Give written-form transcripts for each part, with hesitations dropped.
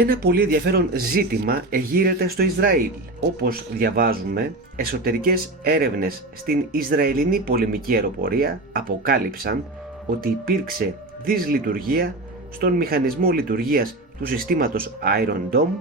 Ένα πολύ ενδιαφέρον ζήτημα εγείρεται στο Ισραήλ. Όπως διαβάζουμε, εσωτερικές έρευνες στην Ισραηλινή πολεμική αεροπορία αποκάλυψαν ότι υπήρξε δυσλειτουργία στον μηχανισμό λειτουργίας του συστήματος Iron Dome,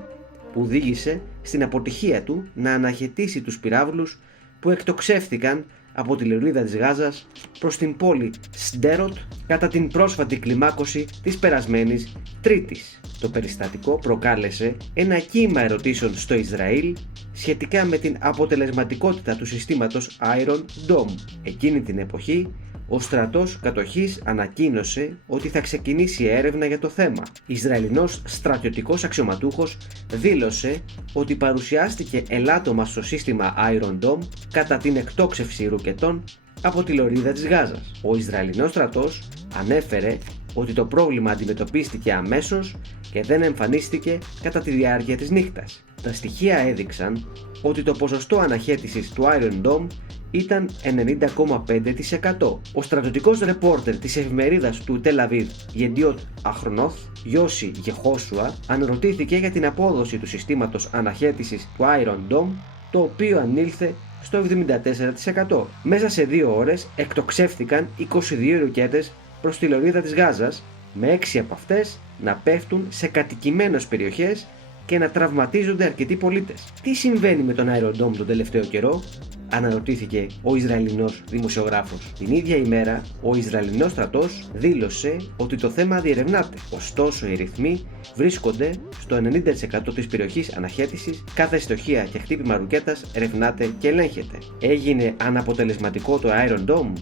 που οδήγησε στην αποτυχία του να αναχαιτήσει τους πυράβλους που εκτοξεύθηκαν από τη λωρίδα της Γάζας προς την πόλη Σντέροτ κατά την πρόσφατη κλιμάκωση της περασμένης Τρίτης. Το περιστατικό προκάλεσε ένα κύμα ερωτήσεων στο Ισραήλ σχετικά με την αποτελεσματικότητα του συστήματος Iron Dome. Εκείνη την εποχή, ο στρατός κατοχής ανακοίνωσε ότι θα ξεκινήσει έρευνα για το θέμα. Ισραηλινός στρατιωτικός αξιωματούχος δήλωσε ότι παρουσιάστηκε ελάττωμα στο σύστημα Iron Dome κατά την εκτόξευση ρουκετών από τη λωρίδα της Γάζας. Ο Ισραηλινός στρατός ανέφερε ότι το πρόβλημα αντιμετωπίστηκε αμέσως και δεν εμφανίστηκε κατά τη διάρκεια της νύχτας. Τα στοιχεία έδειξαν ότι το ποσοστό αναχαίτησης του Iron Dome ήταν 90,5%. Ο στρατιωτικός ρεπόρτερ της εφημερίδας του Τελ Αβίβ, Γεντιότ Αχρονόθ, Γιώση Γεχόσουα, αναρωτήθηκε για την απόδοση του συστήματος αναχαίτησης του Iron Dome, το οποίο ανήλθε στο 74%. Μέσα σε 2 ώρες εκτοξεύθηκαν 22 ρουκέτες προς τη λωρίδα της Γάζας, με 6 από αυτές να πέφτουν σε κατοικημένες περιοχές και να τραυματίζονται αρκετοί πολίτες. Τι συμβαίνει με τον Iron Dome τον τελευταίο καιρό, αναρωτήθηκε ο Ισραηλινός δημοσιογράφος. Την ίδια ημέρα, ο Ισραηλινός στρατός δήλωσε ότι το θέμα διερευνάται. Ωστόσο, οι ρυθμοί βρίσκονται στο 90% της περιοχής αναχαίτησης, κάθε στοχεία και χτύπημα ρουκέτας ερευνάται και ελέγχεται. Έγινε αναποτελεσματικό το Iron Dome?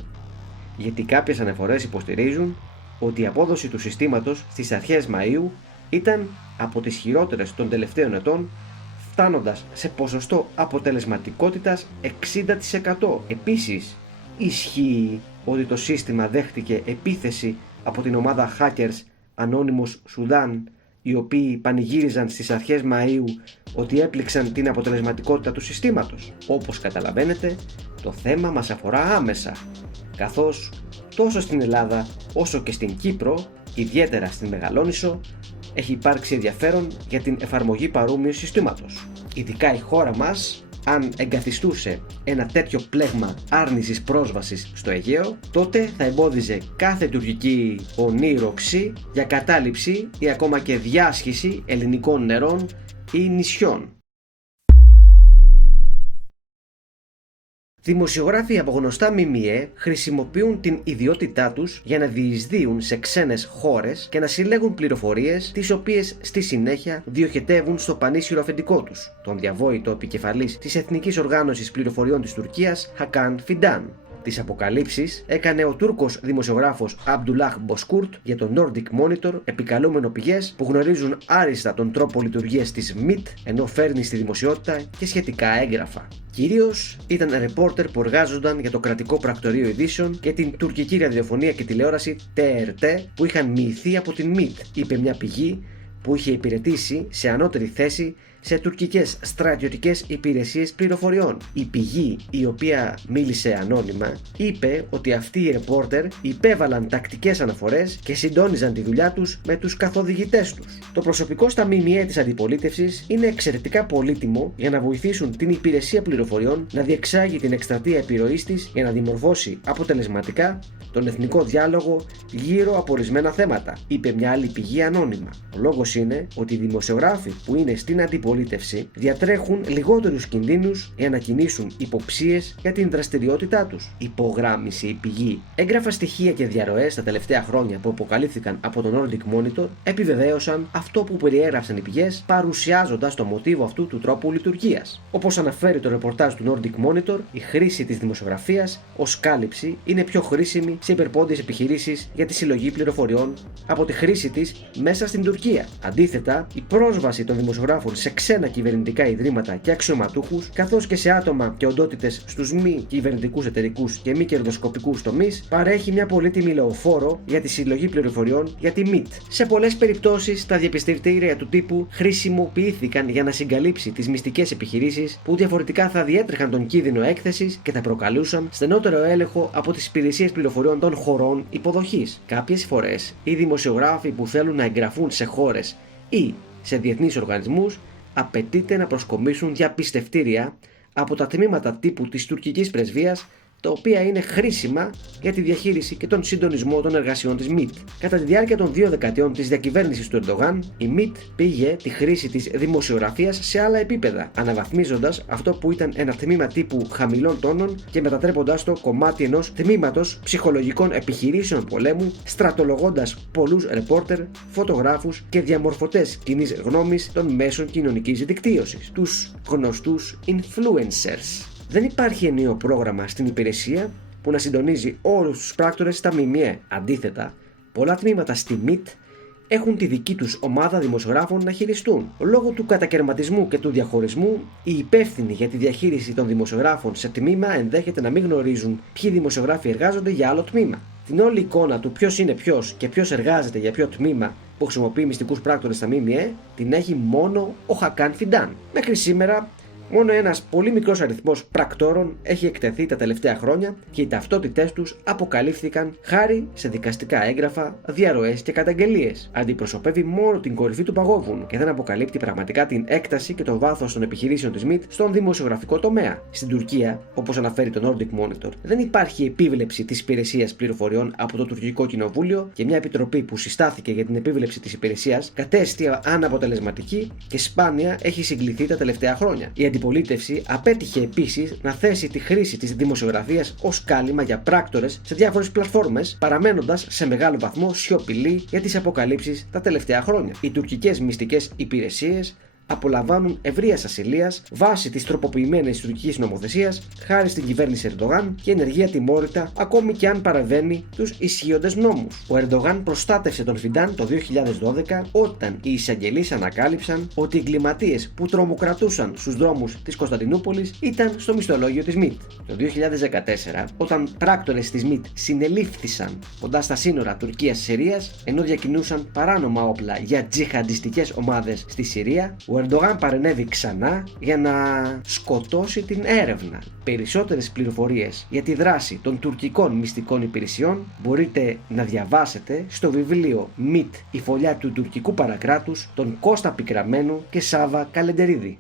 Γιατί κάποιες αναφορές υποστηρίζουν ότι η απόδοση του συστήματος στις αρχές Μαΐου ήταν από τις χειρότερες των τελευταίων ετών, φτάνοντας σε ποσοστό αποτελεσματικότητας 60%. Επίσης, ισχύει ότι το σύστημα δέχτηκε επίθεση από την ομάδα hackers Anonymous Sudan, οι οποίοι πανηγύριζαν στις αρχές Μαΐου ότι έπληξαν την αποτελεσματικότητα του συστήματος. Όπως καταλαβαίνετε, το θέμα μας αφορά άμεσα, καθώς τόσο στην Ελλάδα όσο και στην Κύπρο, ιδιαίτερα στην Μεγαλόνισσο, έχει υπάρξει ενδιαφέρον για την εφαρμογή παρόμοιου συστήματος. Ειδικά η χώρα μας, αν εγκαθιστούσε ένα τέτοιο πλέγμα άρνησης πρόσβασης στο Αιγαίο, τότε θα εμπόδιζε κάθε τουρκική ονείροξη για κατάληψη ή ακόμα και διάσχιση ελληνικών νερών ή νησιών. Δημοσιογράφοι από γνωστά ΜΜΕ χρησιμοποιούν την ιδιότητά τους για να διεισδύουν σε ξένες χώρες και να συλλέγουν πληροφορίες, τις οποίες στη συνέχεια διοχετεύουν στο πανίσχυρο αφεντικό τους, τον διαβόητο επικεφαλής της Εθνικής Οργάνωσης Πληροφοριών της Τουρκίας, Hakan Fidan. Τις αποκαλύψεις έκανε ο Τούρκος δημοσιογράφος Abdullah Bozkurt για το Nordic Monitor, επικαλούμενο πηγές που γνωρίζουν άριστα τον τρόπο λειτουργίας της MIT, ενώ φέρνει στη δημοσιότητα και σχετικά έγγραφα. Κυρίως ήταν ρεπόρτερ που εργάζονταν για το κρατικό πρακτορείο ειδήσεων και την τουρκική ραδιοφωνία και τηλεόραση TRT, που είχαν μοιηθεί από την MIT, είπε μια πηγή που είχε υπηρετήσει σε ανώτερη θέση σε τουρκικές στρατιωτικές υπηρεσίες πληροφοριών. Η πηγή, η οποία μίλησε ανώνυμα, είπε ότι αυτοί οι ρεπόρτερ υπέβαλαν τακτικές αναφορές και συντόνιζαν τη δουλειά τους με τους καθοδηγητές τους. Το προσωπικό στα ΜΜΕ της αντιπολίτευσης είναι εξαιρετικά πολύτιμο για να βοηθήσουν την υπηρεσία πληροφοριών να διεξάγει την εκστρατεία επιρροής της για να δημορφώσει αποτελεσματικά τον εθνικό διάλογο γύρω από ορισμένα θέματα, είπε μια άλλη πηγή ανώνυμα. Ο λόγος είναι ότι οι δημοσιογράφοι που είναι στην αντιπολίτευση διατρέχουν λιγότερους κινδύνους για να κινήσουν υποψίες για την δραστηριότητά τους, υπογράμμισε η πηγή. Έγγραφα, στοιχεία και διαρροές τα τελευταία χρόνια που αποκαλύφθηκαν από το Nordic Monitor επιβεβαίωσαν αυτό που περιέγραψαν οι πηγές, παρουσιάζοντας το μοτίβο αυτού του τρόπου λειτουργίας. Όπως αναφέρει το ρεπορτάζ του Nordic Monitor, η χρήση της δημοσιογραφίας ως κάλυψη είναι πιο χρήσιμη σε υπερπόντιες επιχειρήσεις για τη συλλογή πληροφοριών από τη χρήση της μέσα στην Τουρκία. Αντίθετα, η πρόσβαση των δημοσιογράφων σε ξένα κυβερνητικά ιδρύματα και αξιωματούχους, καθώς και σε άτομα και οντότητες στους μη κυβερνητικούς εταιρικούς και μη κερδοσκοπικούς τομείς, παρέχει μια πολύτιμη λεωφόρο για τη συλλογή πληροφοριών για τη MIT. Σε πολλές περιπτώσεις, τα διαπιστευτήρια του τύπου χρησιμοποιήθηκαν για να συγκαλύψει τις μυστικές επιχειρήσεις που διαφορετικά θα διέτρεχαν τον κίνδυνο έκθεσης και θα προκαλούσαν στενότερο έλεγχο από τις υπηρεσίες πληροφοριών των χωρών υποδοχής. Κάποιες φορές, οι δημοσιογράφοι που θέλουν να εγγραφούν σε χώρες ή σε διεθνείς οργανισμούς απαιτείται να προσκομίσουν διαπιστευτήρια από τα τμήματα τύπου της τουρκικής πρεσβείας, τα οποία είναι χρήσιμα για τη διαχείριση και τον συντονισμό των εργασιών της ΜΙΤ. Κατά τη διάρκεια των 2 δεκαετιών της διακυβέρνησης του Ερντογάν, η ΜΙΤ πήγε τη χρήση της δημοσιογραφίας σε άλλα επίπεδα, αναβαθμίζοντας αυτό που ήταν ένα τμήμα τύπου χαμηλών τόνων και μετατρέποντας το κομμάτι ενός τμήματος ψυχολογικών επιχειρήσεων πολέμου, στρατολογώντας πολλούς ρεπόρτερ, φωτογράφους και διαμορφωτές κοινής γνώμης των μέσων κοινωνικής δικτύωσης, τους γνωστούς influencers. Δεν υπάρχει ενιαίο πρόγραμμα στην υπηρεσία που να συντονίζει όλους τους πράκτορες στα ΜΜΕ. Αντίθετα, πολλά τμήματα στη ΜΙΤ έχουν τη δική τους ομάδα δημοσιογράφων να χειριστούν. Λόγω του κατακαιρματισμού και του διαχωρισμού, οι υπεύθυνοι για τη διαχείριση των δημοσιογράφων σε τμήμα ενδέχεται να μην γνωρίζουν ποιοι δημοσιογράφοι εργάζονται για άλλο τμήμα. Την όλη εικόνα του ποιος είναι ποιος και ποιος εργάζεται για ποιο τμήμα που χρησιμοποιεί μυστικούς πράκτορες στα ΜΜΕ την έχει μόνο ο Χακάν Φιντάν. Μέχρι σήμερα, μόνο ένας πολύ μικρός αριθμός πρακτόρων έχει εκτεθεί τα τελευταία χρόνια και οι ταυτότητές τους αποκαλύφθηκαν χάρη σε δικαστικά έγγραφα, διαρροές και καταγγελίες. Αντιπροσωπεύει μόνο την κορυφή του παγόβουνου και δεν αποκαλύπτει πραγματικά την έκταση και το βάθος των επιχειρήσεων της ΜΙΤ στον δημοσιογραφικό τομέα. Στην Τουρκία, όπως αναφέρει το Nordic Monitor, δεν υπάρχει επίβλεψη της υπηρεσίας πληροφοριών από το τουρκικό κοινοβούλιο και μια επιτροπή που συστάθηκε για την επίβλεψη της υπηρεσίας κατέστη αναποτελεσματική και σπάνια έχει συγκληθεί τα τελευταία χρόνια. Η αντιπολίτευση απέτυχε επίσης να θέσει τη χρήση της δημοσιογραφίας ως κάλυμα για πράκτορες σε διάφορες πλατφόρμες, παραμένοντας σε μεγάλο βαθμό σιωπηλή για τις αποκαλύψεις τα τελευταία χρόνια. Οι τουρκικές μυστικές υπηρεσίες απολαμβάνουν ευρείας ασυλίας βάσει της τροποποιημένης τουρκικής νομοθεσίας χάρη στην κυβέρνηση Ερντογάν και ενεργεί ατιμόρυτα ακόμη και αν παραβαίνει τους ισχύοντες νόμους. Ο Ερντογάν προστάτευσε τον Φιντάν το 2012 όταν οι εισαγγελείς ανακάλυψαν ότι οι εγκληματίες που τρομοκρατούσαν στους δρόμους της Κωνσταντινούπολης ήταν στο μισθολόγιο της ΜΙΤ. Το 2014, όταν πράκτορες της ΜΙΤ συνελήφθησαν κοντά στα σύνορα Τουρκίας-Συρίας ενώ διακινούσαν παράνομα όπλα για τζιχαντιστικές ομάδες στη Συρία, ο Ερντογάν παρενέβη ξανά για να σκοτώσει την έρευνα. Περισσότερες πληροφορίες για τη δράση των τουρκικών μυστικών υπηρεσιών μπορείτε να διαβάσετε στο βιβλίο «ΜΙΤ, η φωλιά του τουρκικού παρακράτους» των Κώστα Πικραμένου και Σάβα Καλεντερίδη.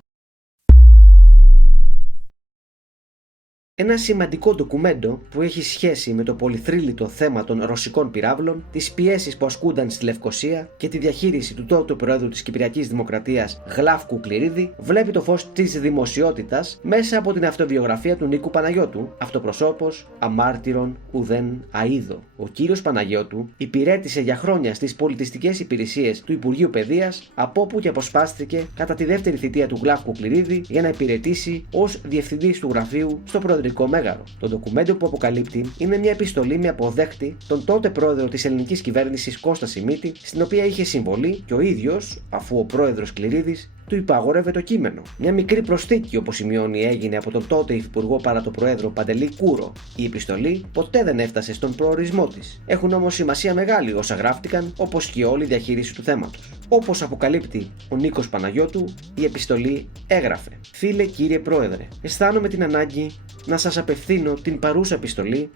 Ένα σημαντικό ντοκουμέντο που έχει σχέση με το πολυθρύλιτο θέμα των ρωσικών πυράβλων, τις πιέσεις που ασκούνταν στη Λευκοσία και τη διαχείριση του τότε Προέδρου της Κυπριακής Δημοκρατίας Γλάφκου Κληρίδη, βλέπει το φως της δημοσιότητας μέσα από την αυτοβιογραφία του Νίκου Παναγιώτου, αυτοπροσώπος αμάρτυρον ουδέν αείδο. Ο κύριος Παναγιώτου υπηρέτησε για χρόνια στις πολιτιστικές υπηρεσίες του Υπουργείου Παιδείας, από όπου και αποσπάστηκε κατά τη δεύτερη θητεία του Γλάφκου Κληρίδη για να υπηρετήσει ως διευθυντής του γραφείου στο Προεδρικό Μέγαρο. Το ντοκουμέντο που αποκαλύπτει είναι μια επιστολή με αποδέχτη τον τότε πρόεδρο της ελληνικής κυβέρνησης Κώστα Σιμίτη, στην οποία είχε συμβολή και ο ίδιος, αφού ο πρόεδρος Κληρίδης του υπαγόρευε το κείμενο. Μια μικρή προσθήκη, όπως σημειώνει, έγινε από τον τότε υφυπουργό παρά το πρόεδρο Παντελή Κούρο. Η επιστολή ποτέ δεν έφτασε στον προορισμό της. Έχουν όμως σημασία μεγάλη όσα γράφτηκαν, όπως και όλη η διαχείριση του θέματος. Όπως αποκαλύπτει ο Νίκος Παναγιώτου, η επιστολή έγραφε: «Φίλε κύριε Πρόεδρε, αισθάνομαι την ανάγκη να σας απευθύνω την παρούσα επιστολή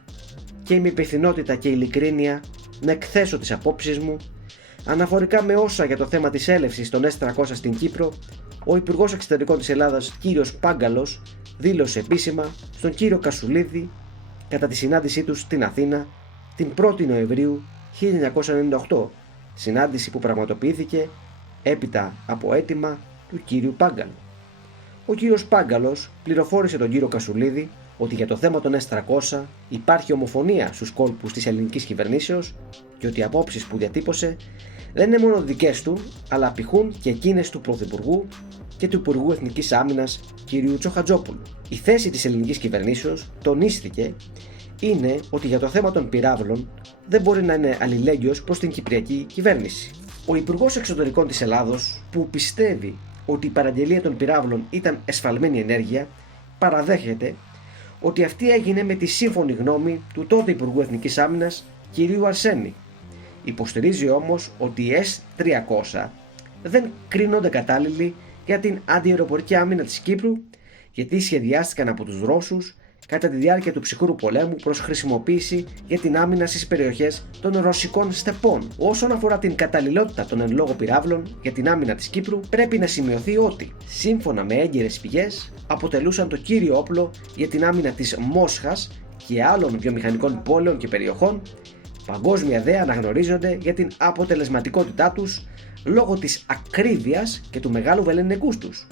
και με υπευθυνότητα και ειλικρίνεια να εκθέσω τις απόψεις μου αναφορικά με όσα για το θέμα της έλευσης των S-300 στην Κύπρο ο Υπουργός Εξωτερικών της Ελλάδας κύριος Πάγκαλος δήλωσε επίσημα στον κύριο Κασουλίδη κατά τη συνάντησή τους στην Αθήνα την 1η Νοεμβρίου 1998, συνάντηση που πραγματοποιήθηκε έπειτα από αίτημα του κύριου Πάγκαλου. Ο κύριος Πάγκαλος πληροφόρησε τον κύριο Κασουλίδη ότι για το θέμα των S-300 υπάρχει ομοφωνία στους κόλπους της ελληνικής κυβερνήσεως και ότι οι απόψεις που διατύπωσε δεν είναι μόνο δικές του, αλλά απηχούν και εκείνες του Πρωθυπουργού και του Υπουργού Εθνικής Άμυνας κ. Τσοχατζόπουλου. Η θέση της ελληνικής κυβερνήσεως, τονίστηκε, είναι ότι για το θέμα των πυράβλων δεν μπορεί να είναι αλληλέγγυος προς την κυπριακή κυβέρνηση. Ο Υπουργός Εξωτερικών της Ελλάδος, που πιστεύει ότι η παραγγελία των πυράβλων ήταν εσφαλμένη ενέργεια, παραδέχεται ότι αυτή έγινε με τη σύμφωνη γνώμη του τότε Υπουργού Εθνικής Άμυνας κ. Αρσένη. Υποστηρίζει όμως ότι οι S-300 δεν κρίνονται κατάλληλοι για την αντιαεροπορική άμυνα της Κύπρου γιατί σχεδιάστηκαν από τους Ρώσους κατά τη διάρκεια του ψυχρού πολέμου προς χρησιμοποίηση για την άμυνα στις περιοχές των ρωσικών στεπών. Όσον αφορά την καταλληλότητα των εν λόγω πυράβλων για την άμυνα της Κύπρου, πρέπει να σημειωθεί ότι, σύμφωνα με έγκυρες πηγές, αποτελούσαν το κύριο όπλο για την άμυνα της Μόσχας και άλλων βιομηχανικών πόλεων και περιοχών. Παγκόσμια δε αναγνωρίζονται για την αποτελεσματικότητά τους λόγω της ακρίβειας και του μεγάλου βεληνικούς τους,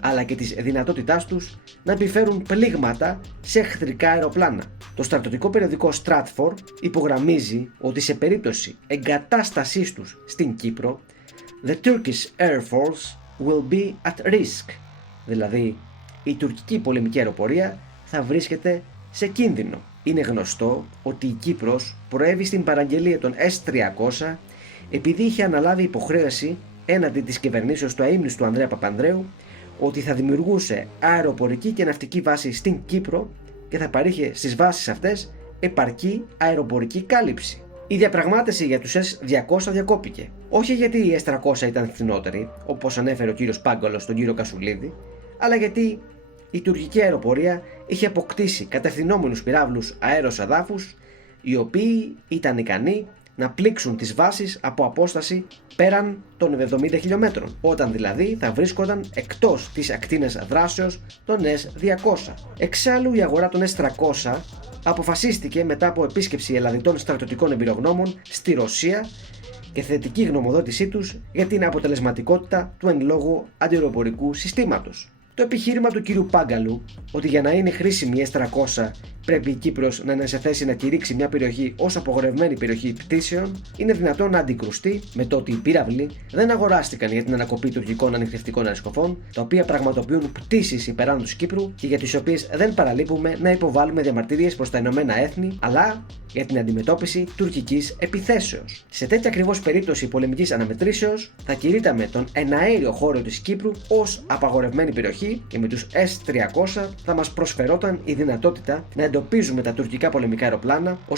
αλλά και της δυνατότητάς τους να επιφέρουν πλήγματα σε εχθρικά αεροπλάνα. Το στρατιωτικό περιοδικό Stratfor υπογραμμίζει ότι σε περίπτωση εγκατάστασής τους στην Κύπρο, the Turkish Air Force will be at risk, δηλαδή η τουρκική πολεμική αεροπορία θα βρίσκεται σε κίνδυνο. Είναι γνωστό ότι η Κύπρος προέβη στην παραγγελία των S-300 επειδή είχε αναλάβει υποχρέωση έναντι της κυβερνήσεως του αείμνηστου Ανδρέα Παπανδρέου ότι θα δημιουργούσε αεροπορική και ναυτική βάση στην Κύπρο και θα παρήχε στις βάσεις αυτές επαρκή αεροπορική κάλυψη. Η διαπραγμάτευση για τους S-200 διακόπηκε. Όχι γιατί οι S-300 ήταν φθηνότεροι, όπως ανέφερε ο κύριος Πάγκολος στον κύριο Κασουλίδη, αλλά γιατί η τουρκική αεροπορία είχε αποκτήσει κατευθυνόμενους πυράβλους αέρος-εδάφους, οι οποίοι ήταν ικανοί να πλήξουν τις βάσεις από απόσταση πέραν των 70 χιλιόμετρων, όταν δηλαδή θα βρίσκονταν εκτός της ακτίνας δράσεως των S-200. Εξάλλου η αγορά των S-300 αποφασίστηκε μετά από επίσκεψη ελλαδιτών στρατιωτικών εμπειρογνώμων στη Ρωσία και θετική γνωμοδότησή τους για την αποτελεσματικότητα του εν λόγω αντιαεροπορικού συστήματος. Το επιχείρημα του κύριου Πάγκαλου ότι για να είναι χρήσιμη η S-300 πρέπει η Κύπρος να είναι σε θέση να κηρύξει μια περιοχή ως απογορευμένη περιοχή πτήσεων είναι δυνατόν να αντικρουστεί με το ότι οι πύραυλοι δεν αγοράστηκαν για την ανακοπή τουρκικών ανιχνευτικών αεροσκοφών, τα οποία πραγματοποιούν πτήσεις υπεράνω της Κύπρου και για τις οποίες δεν παραλείπουμε να υποβάλουμε διαμαρτυρίες προς τα Ηνωμένα Έθνη, αλλά για την αντιμετώπιση τουρκικής επιθέσεως. Σε τέτοια ακριβώς περίπτωση πολεμικής αναμετρήσεως θα κηρύτταμε τον εναέριο χώρο της Κύπρου ως απαγορευμένη περιοχή και με τους S-300 θα μας προσφερόταν η δυνατότητα να εντοπίζουμε τα τουρκικά πολεμικά αεροπλάνα, ο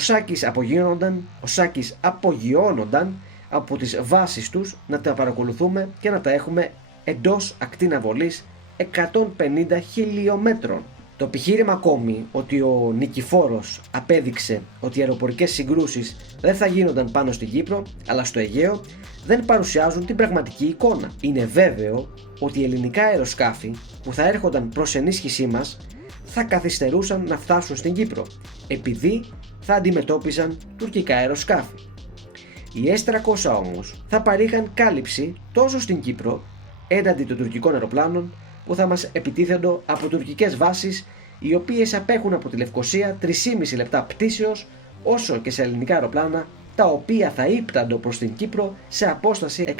Σάκης απογειώνονταν από τις βάσεις τους, να τα παρακολουθούμε και να τα έχουμε εντός ακτίνα βολής 150 χιλιόμετρων. Το επιχείρημα ακόμη ότι ο Νικηφόρος απέδειξε ότι οι αεροπορικές συγκρούσεις δεν θα γίνονταν πάνω στην Κύπρο αλλά στο Αιγαίο δεν παρουσιάζουν την πραγματική εικόνα. Είναι βέβαιο ότι οι ελληνικά αεροσκάφη που θα έρχονταν προς ενίσχυσή μας θα καθυστερούσαν να φτάσουν στην Κύπρο επειδή θα αντιμετώπιζαν τουρκικά αεροσκάφη. Οι S-300 όμως θα παρήχαν κάλυψη τόσο στην Κύπρο έναντι των τουρκικών αεροπλάνων που θα μας επιτίθενται από τουρκικές βάσεις οι οποίες απέχουν από τη Λευκοσία 3,5 λεπτά πτήσεως, όσο και σε ελληνικά αεροπλάνα τα οποία θα ύπταντο προς την Κύπρο σε απόσταση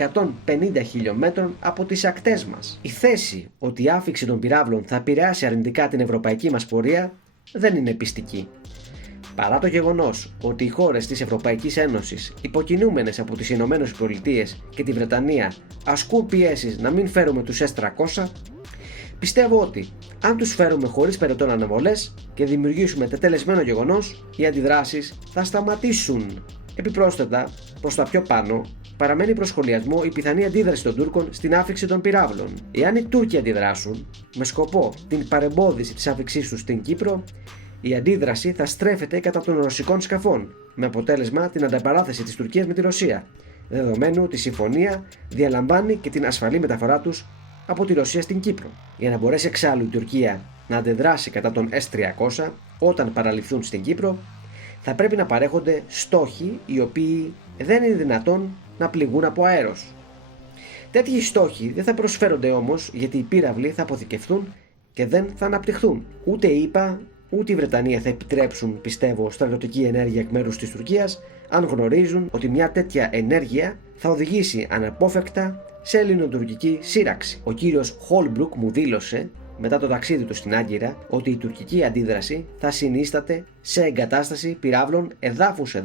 150 χιλιόμετρων από τις ακτές μας. Η θέση ότι η άφιξη των πυράβλων θα επηρεάσει αρνητικά την ευρωπαϊκή μας πορεία δεν είναι πιστική. Παρά το γεγονός ότι οι χώρες της Ευρωπαϊκής Ένωσης, υποκινούμενες από τις Ηνωμένες Πολιτείες και τη Βρετανία, ασκούν πιέσεις να μην φέρουμε τους S-300, πιστεύω ότι αν τους φέρουμε χωρίς περαιτέρω αναβολές και δημιουργήσουμε τετελεσμένο γεγονός, οι αντιδράσεις θα σταματήσουν. Επιπρόσθετα, προς τα πιο πάνω, παραμένει προς σχολιασμό η πιθανή αντίδραση των Τούρκων στην άφιξη των πυράβλων. Εάν οι Τούρκοι αντιδράσουν με σκοπό την παρεμπόδιση της άφιξής τους στην Κύπρο, η αντίδραση θα στρέφεται κατά των ρωσικών σκαφών, με αποτέλεσμα την ανταπαράθεση της Τουρκίας με τη Ρωσία, δεδομένου ότι η συμφωνία διαλαμβάνει και την ασφαλή μεταφορά τους από τη Ρωσία στην Κύπρο. Για να μπορέσει εξάλλου η Τουρκία να αντιδράσει κατά των S-300 όταν παραληφθούν στην Κύπρο, θα πρέπει να παρέχονται στόχοι οι οποίοι δεν είναι δυνατόν να πληγούν από αέρος. Τέτοιοι στόχοι δεν θα προσφέρονται όμως γιατί οι πύραυλοι θα αποθηκευτούν και δεν θα αναπτυχθούν. Ούτε η ΗΠΑ ούτε η Βρετανία θα επιτρέψουν, πιστεύω, στρατιωτική ενέργεια εκ μέρους της Τουρκίας, αν γνωρίζουν ότι μια τέτοια ενέργεια θα οδηγήσει αναπόφευκτα σε ελληνοτουρκική σύραξη. Ο κύριος Χόλμπρουκ μου δήλωσε μετά το ταξίδι του στην Άγκυρα ότι η τουρκική αντίδραση θα συνίσταται σε εγκατάσταση πυράβλων εδάφους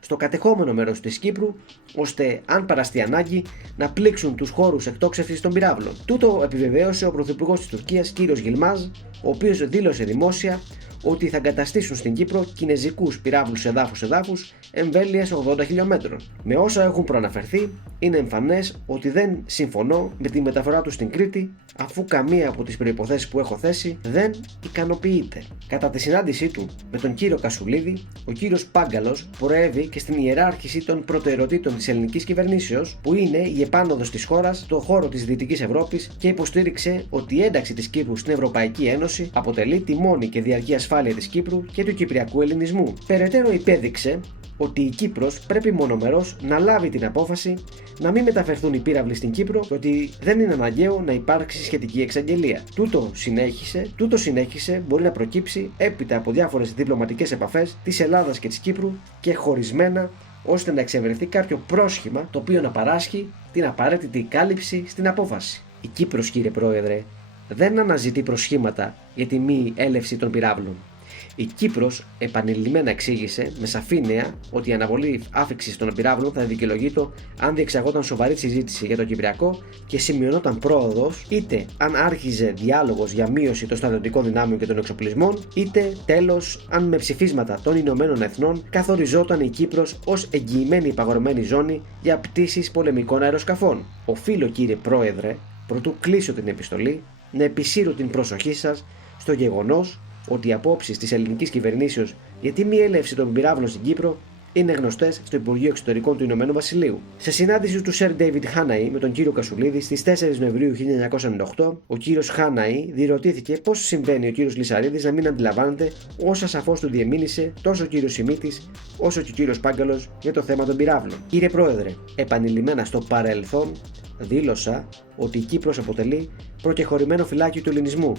στο κατεχόμενο μέρος της Κύπρου, ώστε αν παραστεί ανάγκη να πλήξουν τους χώρους εκτόξευσης των πυράβλων. Τούτο επιβεβαίωσε ο Πρωθυπουργός της Τουρκίας, κύριος Γιλμάζ, ο οποίος δήλωσε δημόσια ότι θα εγκαταστήσουν στην Κύπρο κινεζικούς πυράβλους εδάφους εμβέλειας 80 χιλιόμετρων. Με όσα έχουν προαναφερθεί, είναι εμφανές ότι δεν συμφωνώ με τη μεταφορά του στην Κρήτη, αφού καμία από τις προϋποθέσεις που έχω θέσει δεν ικανοποιείται. Κατά τη συνάντησή του με τον κύριο Κασουλίδη, ο κύριος Πάγκαλος προέβη και στην ιεράρχηση των προτεραιοτήτων της ελληνικής κυβερνήσεως, που είναι η επάνωδος της χώρας στον χώρο της Δυτικής Ευρώπης, και υποστήριξε ότι η ένταξη της Κύπρου στην Ευρωπαϊκή Ένωση αποτελεί τη μόνη και διαρκή ασφάλεια της Κύπρου και του κυπριακού ελληνισμού. Περαιτέρω υπέδειξε ότι η Κύπρος πρέπει μονομερώς να λάβει την απόφαση να μην μεταφερθούν οι πύραυλοι στην Κύπρο και ότι δεν είναι αναγκαίο να υπάρξει σχετική εξαγγελία. Τούτο συνέχισε μπορεί να προκύψει έπειτα από διάφορες διπλωματικές επαφές της Ελλάδας και της Κύπρου και χωρισμένα, ώστε να εξευρεθεί κάποιο πρόσχημα το οποίο να παράσχει την απαραίτητη κάλυψη στην απόφαση. Η Κύπρος, κύριε Πρόεδρε, δεν αναζητεί προσχήματα για τη μη έλευση των πυράβλων. Η Κύπρος επανειλημμένα εξήγησε με σαφήνεια ότι η αναβολή άφηξης των πυράβλων θα δικαιολογείται αν διεξαγόταν σοβαρή συζήτηση για το Κυπριακό και σημειωνόταν πρόοδος, είτε αν άρχιζε διάλογος για μείωση των στρατιωτικών δυνάμεων και των εξοπλισμών, είτε τέλος αν με ψηφίσματα των Ηνωμένων Εθνών καθοριζόταν η Κύπρος ως εγγυημένη υπαγορευμένη ζώνη για πτήσεις πολεμικών αεροσκαφών. Οφείλω, κύριε Πρόεδρε, προτού κλείσω την επιστολή, να επισύρω την προσοχή σας στο γεγονός ότι οι απόψεις της ελληνικής κυβερνήσεως για τη μη έλευση των πυράβλων στην Κύπρο είναι γνωστές στο Υπουργείο Εξωτερικών του Ηνωμένου Βασιλείου. Σε συνάντηση του Σερ Ντέιβιντ Χάναη με τον κύριο Κασουλίδη στις 4 Νοεμβρίου 1998, ο κύριος Χάναη διερωτήθηκε πώς συμβαίνει ο κύριος Λυσαρίδης να μην αντιλαμβάνεται όσα σαφώς του διεμήνυσε τόσο ο κύριος Σιμίτης όσο και ο κύριος Πάγκαλος για το θέμα των πυράβλων. Κύριε Πρόεδρε, επανειλημμένα στο παρελθόν δήλωσα ότι η Κύπρος αποτελεί προκεχωρημένο φυλάκιο του ελληνισμού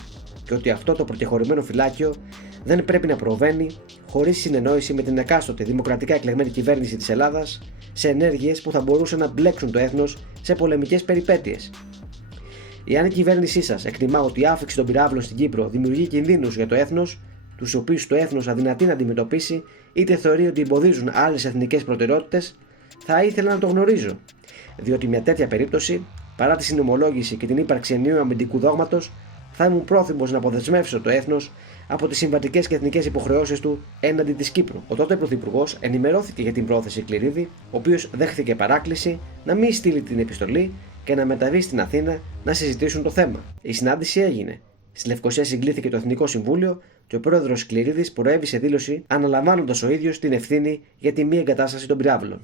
και ότι αυτό το προκεχωρημένο φυλάκιο δεν πρέπει να προβαίνει χωρίς συνεννόηση με την εκάστοτε δημοκρατικά εκλεγμένη κυβέρνηση της Ελλάδας σε ενέργειες που θα μπορούσαν να μπλέξουν το έθνος σε πολεμικές περιπέτειες. Εάν η κυβέρνησή σας εκτιμά ότι η άφηξη των πυράβλων στην Κύπρο δημιουργεί κινδύνους για το έθνος, τους οποίους το έθνος αδυνατεί να αντιμετωπίσει, είτε θεωρεί ότι εμποδίζουν άλλες εθνικές προτεραιότητες, θα ήθελα να το γνωρίζω, διότι μια τέτοια περίπτωση, παρά τη συνομολόγηση και την ύπαρξη ενιαίου αμυντικού δόγματος, θα ήμουν πρόθυμος να αποδεσμεύσω το έθνος από τις συμβατικές και εθνικές υποχρεώσεις του έναντι της Κύπρου. Ο τότε Πρωθυπουργός ενημερώθηκε για την πρόθεση Κληρίδη, ο οποίος δέχθηκε παράκληση να μην στείλει την επιστολή και να μεταβεί στην Αθήνα να συζητήσουν το θέμα. Η συνάντηση έγινε. Στη Λευκοσία συγκλήθηκε το Εθνικό Συμβούλιο και ο πρόεδρος Κληρίδης προέβη σε δήλωση αναλαμβάνοντας ο ίδιος την ευθύνη για τη μη εγκατάσταση των πυράβλων.